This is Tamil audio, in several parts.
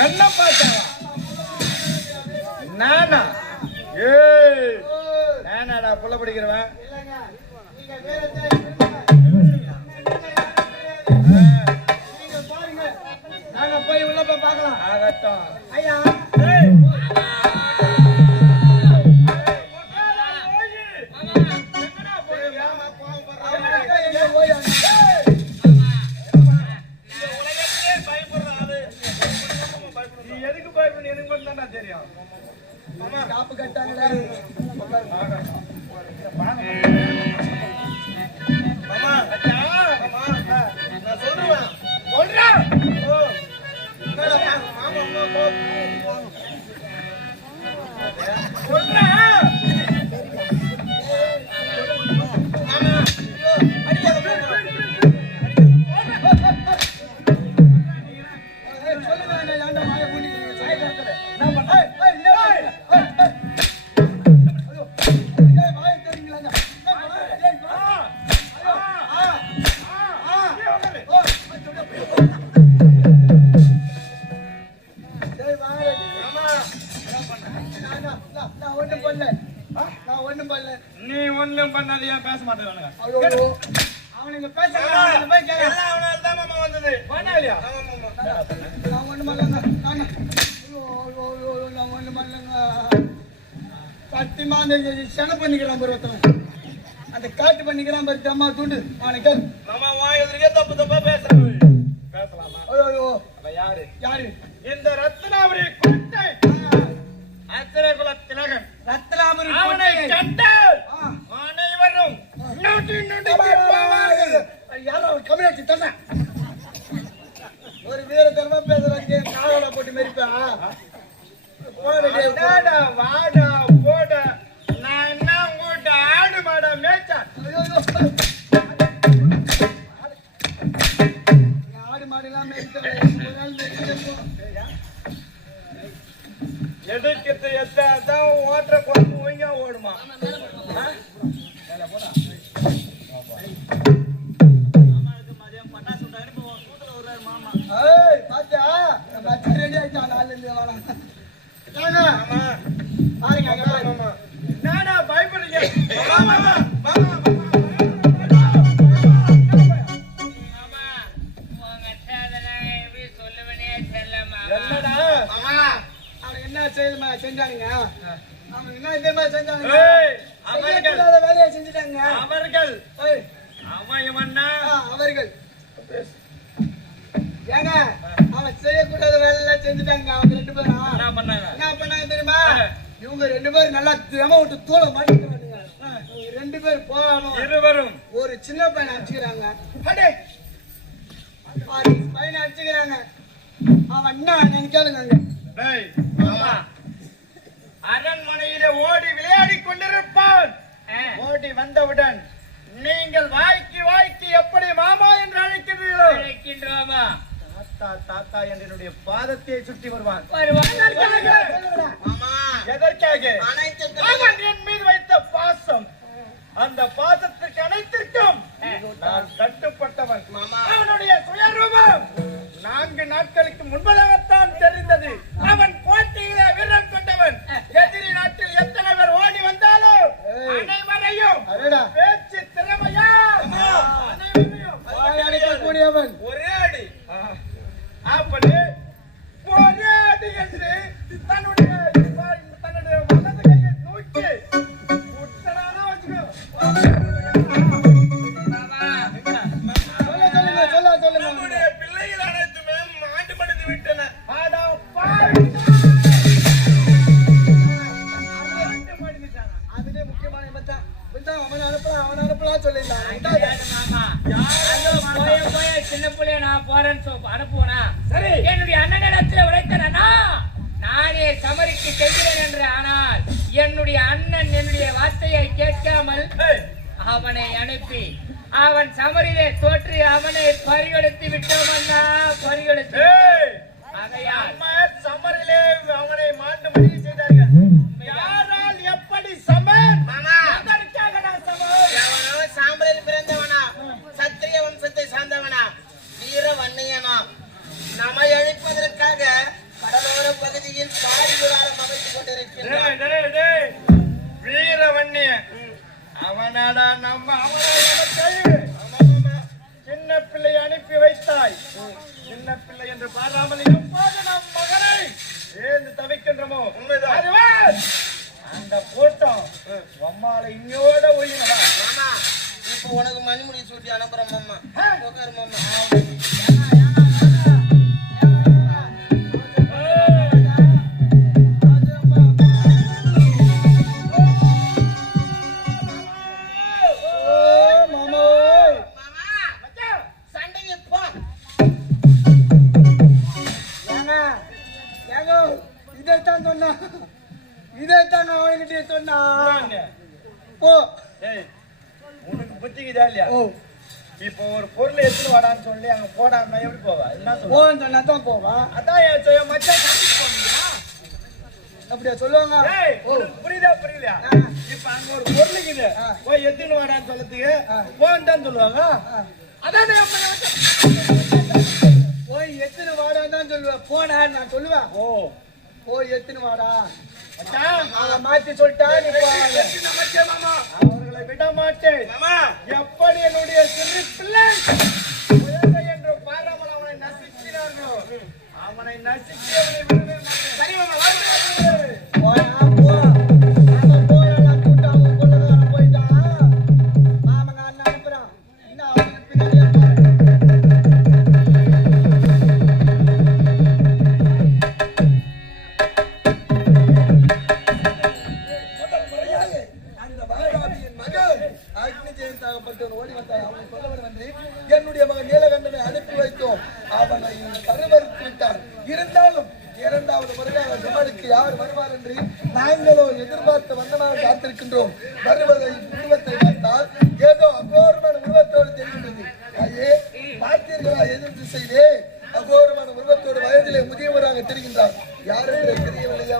என்ன பார்த்தாவா நானா நானாடா புள்ள பிடிக்கிறவன் நாங்க போய் உள்ள போய் பார்க்கலாம் ஆகட்டும் ஐயா காப்பு கட்டாங்கடா மாமா மாமா நான் சொல்றேன் நீ ஒண்ணும் பண்ணாதியா பேச மாட்டேங்க அவனுங்க பேச வந்தது பண்ணலையா நான் ஒண்ணு பண்ணலங்க நான் ஒண்ணு பண்ணலங்க சத்தியமா சென பண்ணிக்கிறான் பருவத்தவன் அந்த காட்டு பண்ணிக்கிறான் பாரு அம்மா தூண்டு அவனுக்கு மாமா வா எதிர்க்கே தப்பு தப்பா பேசலாமா ஐயோ யாரு யாரு இந்த ரத்னாபுரி கோட்டை அத்திரகுல திலகன் ரத்னாபுரி அவனை கண்டால் அனைவரும் நோட்டி நோட்டி போவார்கள் யாரோ கம்யூனிட்டி தண்ண ஒரு வீரத்தனமா பேசுறாங்க காவல போட்டு மெரிப்பா வாடா வாடா போட நான் என்ன உங்கள்கிட்ட ஆடு மாட மேய்ச்சா ஆடு மாடுலாம் எடுக்கிறது எத்தான் ஓட்டுற குழம்பு ஒழுங்கா ஓடுமா பாத்தியா ரெடி ஆயிட்டா நாலு நானா பயப்படுறீங்க என்ன செய்யுமா செஞ்சானுங்க அவன் என்ன இந்த செஞ்சானுங்க வேலையை செஞ்சுட்டாங்க அவர்கள் அவர்கள் ஏங்க அவன் செய்யக்கூடாத வேலை செஞ்சுட்டாங்க அவங்க ரெண்டு பேரும் என்ன பண்ணாங்க தெரியுமா இவங்க ரெண்டு பேரும் நல்லா திறமை விட்டு தூள மாட்டிக்கிறானுங்க ரெண்டு பேரும் போகணும் இருவரும் ஒரு சின்ன பையனை அடிச்சுக்கிறாங்க பையனை அடிச்சுக்கிறாங்க அவன் என்ன நினைக்காதுங்க அரண்மனையில ஓடி விளையாடி கொண்டிருப்பான் ஓடி வந்தவுடன் நீங்கள் வாய்க்கு வாய்க்கு எப்படி மாமா என்று அழைக்கின்றோமா தாத்தா தாத்தா என்னுடைய பாதத்தை சுற்றி வருவான் எதற்காக அவன் என் மீது வைத்த பாசம் அந்த பாசத்திற்கு அனைத்திற்கும் நான் கட்டுப்பட்டவன் அவனுடைய சுயரூபம் 4 நாட்களுக்கு முன்பதாகத்தான் தெரிந்தது அவன் போட்டியில வீரம் கொண்டவன் எதிரி நாட்டில் எத்தனை பேர் ஓடி வந்தாலும் அனைவரையும் பேச்சு திறமையா அனைவரையும் ஒரே அடி அப்படி ஒரே அடி என்று தன்னுடைய வலது கையை நோக்கி உத்தரானா வச்சுக்கோ. நம்முடைய பிள்ளைகள் அனைத்துமே மாண்டு மடிந்து விட்டன. அதுவே முக்கியமான அவன் அனுப்பலாம் சொல்லிடலாம். சின்ன பிள்ளைய நான் போறேன்னு அனுப்புவனா? சரி, என்னுடைய அண்ணனிடத்தில் உரைத்தனா நானே சமரிக்கு செல்கிறேன் என்று. ஆனால் என்னுடைய அண்ணன் என்னுடைய வார்த்தையை கேட்காமல் அவனை அனுப்பி அவன் சமரிலே தோற்று அவனை பறிகொடுத்து விட்டோம்னா பறிகொடுத்து சமரிலே அவனை மாண்டு முடிவு செய்தார்கள். யாரால் எப்படி சமன்? சாம்பலில் பிறந்தவனா, சத்திரிய வம்சத்தை சார்ந்தவனா, வீர வன்னியனா, நம்மை அழிப்பதற்காக கடலோர பகுதியில் பாடி விவாதம் அமைத்துக் கொண்டிருக்கிறார். வீர வன்னிய அவனடா நம்ம சின்ன பிள்ளை அனுப்பி வைத்தாய். சின்ன பிள்ளை என்று பாராமல் எப்போது நம் மகனை ஏந்து தவிக்கின்றமோ அந்த கூட்டம் அம்மால இங்கோட ஒழியனடா. மாமா, இப்ப உனக்கு மணிமுடி சூட்டி அனுப்புறோம் மாமா. உட்காரு மாமா. இதைத்தான் அவன்கிட்ட சொன்னா போ. உனக்கு புத்திக்குதா இல்லையா? இப்போ ஒரு பொருளை எடுத்துட்டு வாடான்னு சொல்லி அங்க போடாம எப்படி போவா? என்ன சொன்னா தான் போவா. அதான் என் மச்சான் போவீங்களா? அப்படியா சொல்லுவாங்க? புரியுதா புரியலையா? இப்ப அங்க ஒரு பொருள் இருக்குது, போய் எடுத்துன்னு வாடான்னு சொல்லதுக்கு போன்னு தான் சொல்லுவாங்க. அதான் போய் எத்தனை வாடான்னு தான் சொல்லுவேன். போனா நான் சொல்லுவேன். போய் எத்தனை வாடா மாத்தி சொல்லிட்டா அவர்களை விட மாட்டேன். எப்படி என்னுடைய சிறு பிள்ளை என்று பாராமல் அவனை நசுக்கிறார்களோ அவனை நசுக்கி அவனை விடவே மாட்டேன். என்னுடைய மகன் நீலகண்டனை அனுப்பி வைத்தோம். அவனை கருவறுத்து விட்டார். இருந்தாலும் இரண்டாவது முறையாக ஜமாலுக்கு யார் வருவார் என்று நாங்களோ எதிர்பார்த்த வண்ணமாக காத்திருக்கின்றோம். வருவதை உருவத்தை பார்த்தால் ஏதோ அகோரமான உருவத்தோடு தெரிகின்றது. ஐயே, பார்த்தீர்களா? எதிர் திசையிலே அகோரமான உருவத்தோடு வயதிலே முதியவராக தெரிகின்றார். யார் என்று தெரியவில்லையா?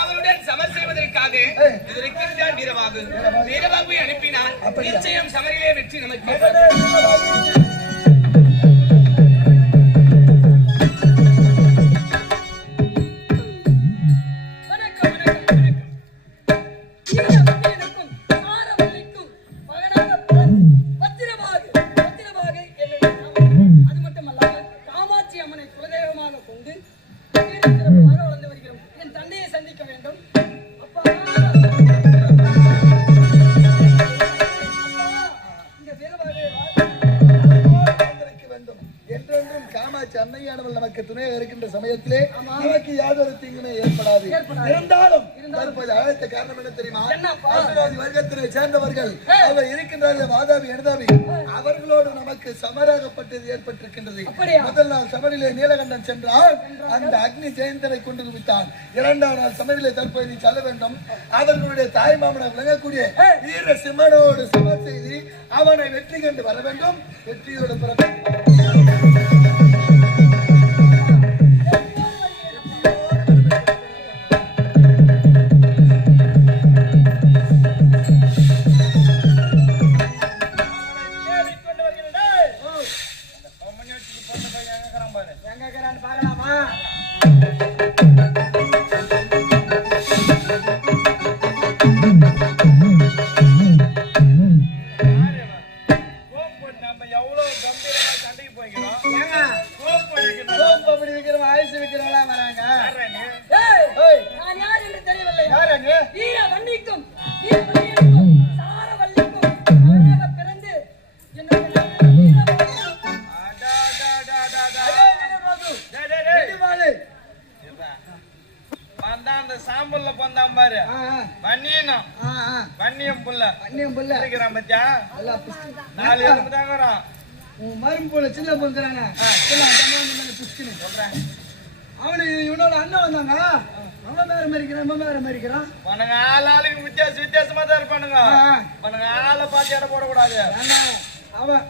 அவருடன் சமர் செய்வதற்காக வீரபாகுவை அனுப்பினார். நிச்சயம் சமரிலே வெற்றி நமக்கு. நமக்கு துணையாக இருக்கின்ற சமயத்திலே நமக்கு யாதொரு தீங்குமே ஏற்படாது. இருந்தாலும் அழைத்த காரணம் என்ன தெரியுமா? வர்க்கத்தினை சேர்ந்தவர்கள் அவர் இருக்கின்றார்கள். வாதாபி எழுதாபி அவர்களோடு நமக்கு சமராகப்பட்டது ஏற்பட்டிருக்கின்றது. முதல் நாள் சமரிலே நீலகண்டன் சென்றால் அந்த அக்னி ஜெயந்தனை கொண்டு குவித்தான். இரண்டாம் நாள் சமரிலே தற்போது நீ செல்ல வேண்டும். அவர்களுடைய தாய் மாமனை விளங்கக்கூடிய வீர சிம்மனோடு சமர் செய்து அவனை வெற்றி கண்டு வர வேண்டும். வெற்றியோடு பிறகு எவ்வளவு வரல இருக்கிறான் பத்தியா நல்லா பிஸ்கி 4 எலும்பு தாங்க வரான் உன் மரும்பு போல சின்ன பொண்ணுறானே பிஸ்கின்னு சொல்றேன் அவனு இவனோட அண்ணன் வந்தாங்க அவன் வேற மறிக்கிறான் அவனுங்க ஆளுக்கு வித்தியாசமா தான் இருப்பானுங்க அவனுங்க ஆளை பார்த்து இடம் போடக்கூடாது அவன்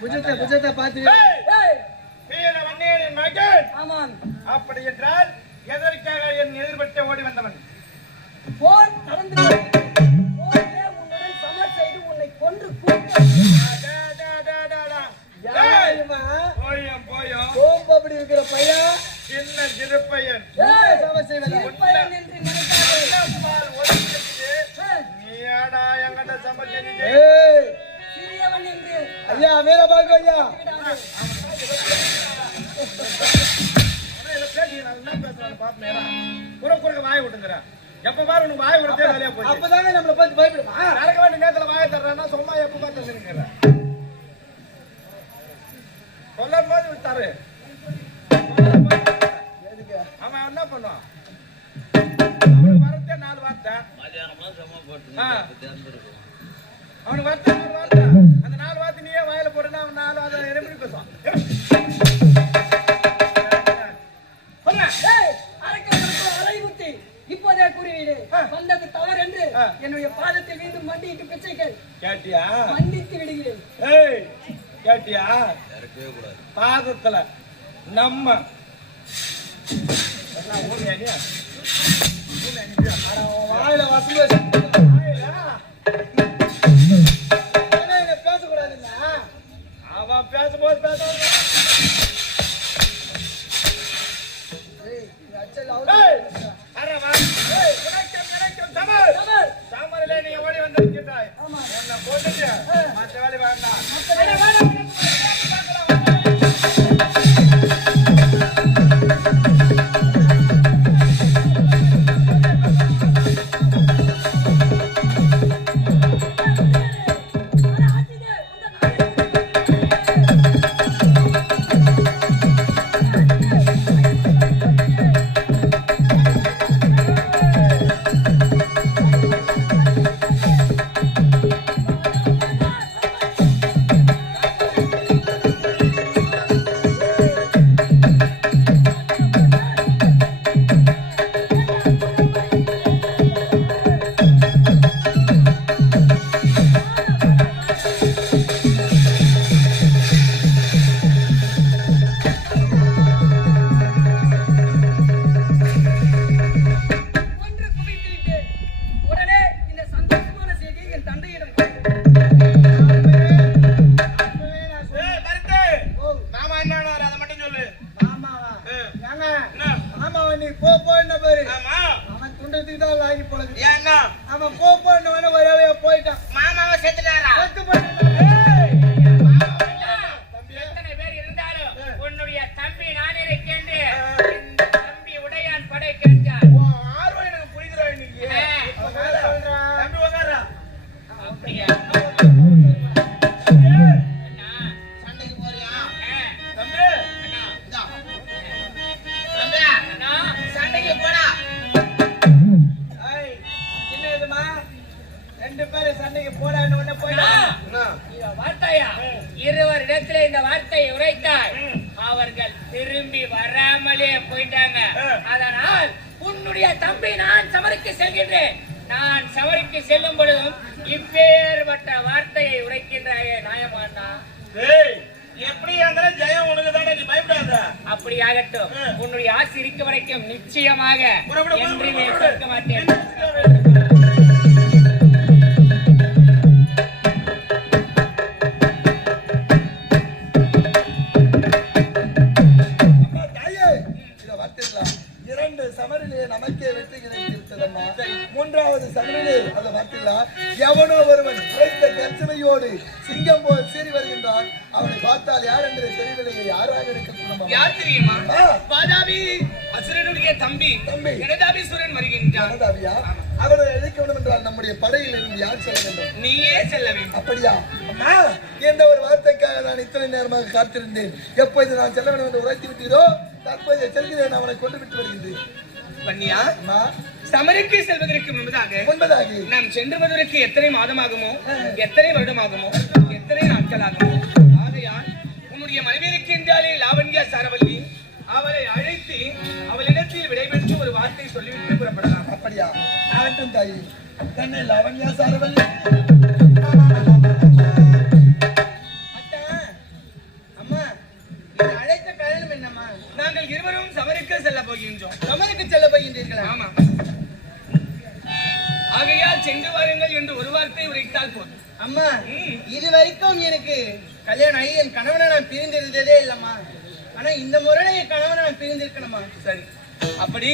புஜத்தை பார்த்து அப்படி என்றால் எதற்காக என் எதிர்பட்ட ஓடி வந்தவன் போர் நடந்து சமர் செய்து உன்னை கொன்று அப்படி இருக்கிற பையன் சின்ன சிறுப்பையன் நீயாடா என்கிட்ட சமைச்சு ஐயா வீரபாகு ஐயா வாய விட்டுங்கிறேன் எப்ப பாரு உனக்கு வாய விடுறதே வேலையா போய் அப்பதானே நம்மளை பார்த்து பயப்படுமா நடக்க வேண்டிய நேரத்துல வாய தர்றேன்னா சும்மா எப்ப பார்த்து இருக்கிறேன் சொல்லும் போது விட்டாரு அவன் என்ன பண்ணுவான் அவனுக்கு வரத்தே 4 வார்த்தை அவனுக்கு வரத்தே 4 வார்த்தை அந்த 4 வார்த்தை நீயே வாயில போடுனா அவன் 4 வார்த்தை எப்படி பேசுவான் இப்போதே கூறுவீடு வந்தது தவறு என்று என்னுடைய பாதத்தில் மீண்டும் மண்டியிட்டு பிச்சைகள் கேட்டியா மன்னித்து விடுகிறேன் கேட்டியா பாதத்துல நம்ம வாயில வசூல் பேசக்கூடாதுங்க அவன் பேசும்போது சாமரிலே நீ ஓடி வந்திருக்கிறாய் போட்டு மற்ற வேலை வேண்டாம் போயிட்டான் மாமாவை செத்துட்டாரா உன்னுடைய தம்பி நான் இருக்கேன் தம்பி உடையான் படை கேட்டார் ஆர்வம் எனக்கு புரியுதுடா இன்னைக்கு தம்பி உட்காரா அப்படியா சண்டைக்கு போறியா தம்பி சண்டைக்கு போடா ரெண்டு பேரும் சண்டைக்கு போடான்னு உடனே போயிட்டான் வார்த்தையா இருவரிடத்துல இந்த வார்த்தையை உரைத்தாய் அவர்கள் திரும்பி வராமலே போயிட்டாங்க அதனால் உன்னுடைய தம்பி நான் சமருக்கு செல்கின்றேன் நான் சமருக்கு செல்லும் பொழுதும் இப்பேற்பட்ட வார்த்தையை உரைக்கின்றாயே நியாயமானா எப்படி இருந்தாலும் ஜெயம் உனக்கு தானே நீ பயப்படாத அப்படி ஆகட்டும் உன்னுடைய ஆசை இருக்க வரைக்கும் நிச்சயமாக என்றுமே கேட்க மாட்டேன் நமக்கே வெற்றி கிடைத்திருக்கிறதம்மா. மூன்றாவது சமரிலே அதை பார்த்தில்லா எவனோ ஒருவன் உரைத்த கர்ச்சனையோடு சிங்கம் போல் சீறி வருகின்றான். அவனை பார்த்தால் யார் என்று தெரியவில்லை. யாராக இருக்கக்கூடும்? யார் தெரியுமா? வாதாபி அசுரனுடைய தம்பி கணதாபீஸ்வரன் வருகின்றான். கணதாபியா? அவரை அழைக்க வேண்டும் என்றால் நம்முடைய படையில் இருந்து யார் செல்ல வேண்டும்? நீயே செல்ல வேண்டும். அப்படியா? அம்மா, எந்த ஒரு வார்த்தைக்காக நான் இத்தனை நேரமாக காத்திருந்தேன். எப்போது நான் செல்ல வேண்டும் என்று உரைத்து விட்டீரோ தற்போது செல்கிறேன். அவனை கொண்டு விட்டு வருகின்றேன். பண்ணியா? அம்மா, சமருக்கு செல்வதற்கு முன்பதாக நாம் சென்று வருவதற்கு எத்தனை மாதமாகுமோ, எத்தனை வருடமாகுமோ, எத்தனை நாட்கள் ஆகுமோ, ஆகையால் உன்னுடைய மனைவி இருக்கின்றாலே லாவண்யா சாரவல்லி, அவளை அழைத்து அவளிடத்தில் விடைபெற்று ஒரு வார்த்தை சொல்லிவிட்டு புறப்படலாம். அப்படியா? ஆகட்டும் தாயி. தன்னை லாவண்யா சாரவல்லி. நாங்கள் இருவரும் சமருக்கு செல்ல போகின்றோம். சமருக்கு செல்ல போகின்றீர்களா? ஆமா. ஆகையால் சென்று வாருங்கள் என்று ஒரு வார்த்தை உரைத்தால் போதும். அம்மா, இது வரைக்கும் எனக்கு கல்யாணம் ஆகி என் கணவனை நான் பிரிந்திருந்ததே இல்லம்மா. ஆனா இந்த முறை என் கணவனை நான் பிரிந்திருக்கணுமா? சரி, அப்படி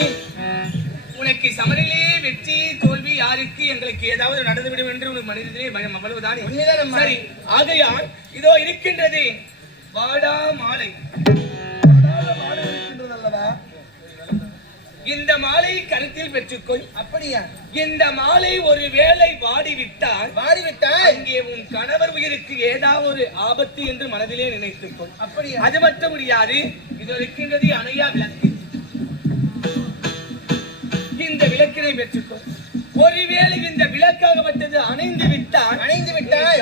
உனக்கு சமரிலே வெற்றி தோல்வி யாருக்கு எங்களுக்கு ஏதாவது நடந்துவிடும் என்று உனக்கு மனிதனே பயம் அவ்வளவுதானே? உண்மைதான். சரி, ஆகையால் இதோ இருக்கின்றது வாடா மாலை. இந்த மாலை கருத்தில் பெற்றுக்கொள். அப்படியா? இந்த மாலை ஒரு வேளை வாடிவிட்டால் அங்கே உன் கணவர் உயிருக்கு ஏதாவது ஒரு ஆபத்து என்று மனதிலே நினைத்துக்கொள். அப்படியா? அது மட்டும் முடியாது. இது இருக்கின்றது அணையா விளக்கு. இந்த விளக்கினை பெற்றுக்கொள். ஒருவேளை இந்த விளக்காகப்பட்டது அணைந்து விட்டால்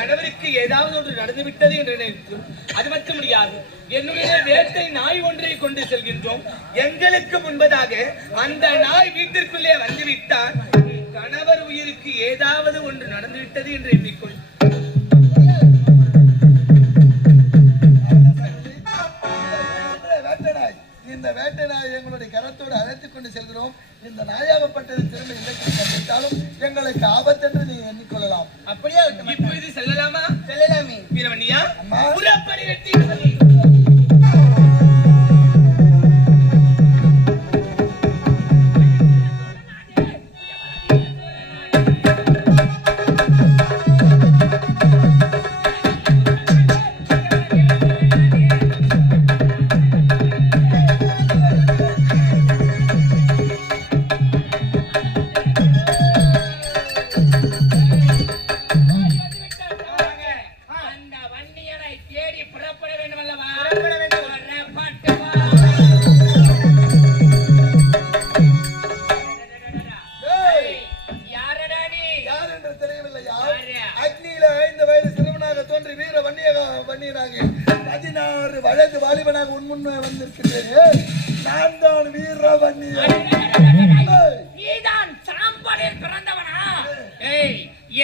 கணவருக்கு ஏதாவது ஒன்று நடந்து விட்டது என்று நினைக்கும். அது மட்டும் முடியாது. என்னுடைய வேட்டை நாய் ஒன்றை கொண்டு செல்கின்றோம். எங்களுக்கு முன்பதாக அந்த நாய் வீட்டிற்குள்ளே வந்துவிட்டால் கணவர் உயிருக்கு ஏதாவது ஒன்று நடந்துவிட்டது என்று எண்ணிக்கொள். இந்த வேட்டை நாய் எங்களுடைய கரத்தோடு அழைத்துக் கொண்டு செல்கிறோம். இந்த நாயாகப்பட்டது திரும்ப இல்லத்தில் கண்டித்தாலும் எங்களுக்கு ஆபத்து என்று நீ எண்ணிக்கொள்ளலாம். அப்படியா? இப்பொழுது செல்லலாமா? செல்லலாமே. வீரவண்ணியா, அம்மா. புறப்படி வெட்டி.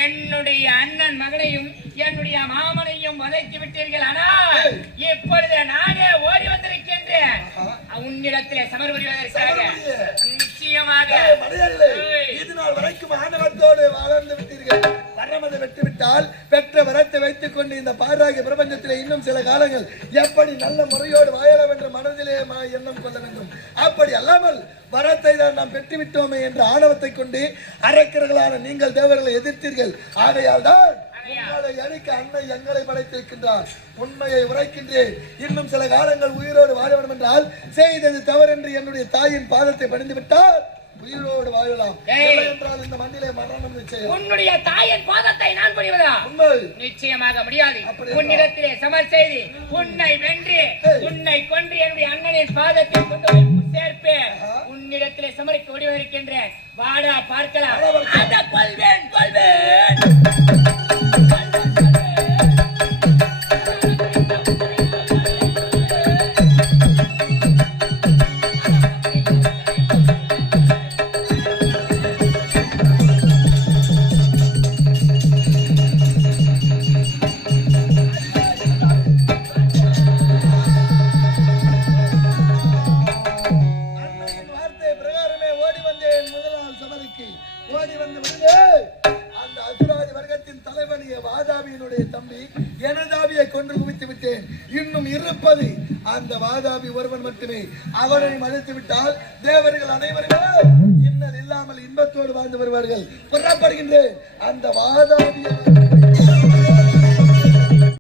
என்னுடைய அண்ணன் மகனையும் என்னுடைய மாமனையும் வதைத்து விட்டீர்கள். ஆனால் இப்பொழுது நானே ஓடி வந்திருக்கின்றேன் உன்னிடத்திலே சமர் புரிவதற்காக. நிச்சயமாக இதுநாள் வரைக்கும் ஆணவத்தோடு வாழ்ந்து விட்டீர்கள். வரமதை விட்டுவிட்டால் பெற்ற வரத்தை வைத்துக் கொண்டு இந்த பாராகிய பிரபஞ்சத்திலே இன்னும் சில காலங்கள் எப்படி நல்ல முறையோடு வாழலாம் என்ற மனதிலே எண்ணம் கொள்ள வேண்டும். அப்படி அல்லாமல் வரத்தை தான் நாம் பெற்றுவிட்டோமே என்ற ஆணவத்தை கொண்டு அரக்கர்களான நீங்கள் தேவர்களை எதிர்த்தீர்கள். ஆகையால் தான் உங்களை அழிக்க அன்னை எங்களை படைத்திருக்கின்றார். உண்மையை உரைக்கின்றேன். இன்னும் சில காலங்கள் உயிரோடு வாழ வேண்டும் என்றால் செய்தது தவறென்று என்னுடைய தாயின் பாதத்தை பணிந்து விட்டால் உயிரோடு வாழலாம். என்றால் இந்த மண்ணிலே மரணம் நிச்சயம். உன்னுடைய தாயின் பாதத்தை நான் பணிவதா? உண்மை. நிச்சயமாக முடியாது. உன்னிடத்திலே சமர் செய்து உன்னை வென்று உன்னை கொன்று என்னுடைய அண்ணனின் பாதத்தை கொண்டு சேர்ப்பேன். உன்னிடத்திலே சமருக்கு ஓடி வருகின்றேன். வாடா பார்க்கலாம். அதை கொள்வேன் கொள்வேன். இன்னும் இருப்பது அந்த வாதாபி ஒருவன் மட்டுமே. அவரை மறைத்து விட்டால் தேவர்கள் அனைவருமே இன்னல் இல்லாமல் இன்பத்தோடு வாழ்ந்து வருவார்கள். புறப்படுகின்றேன் அந்த வாதாபி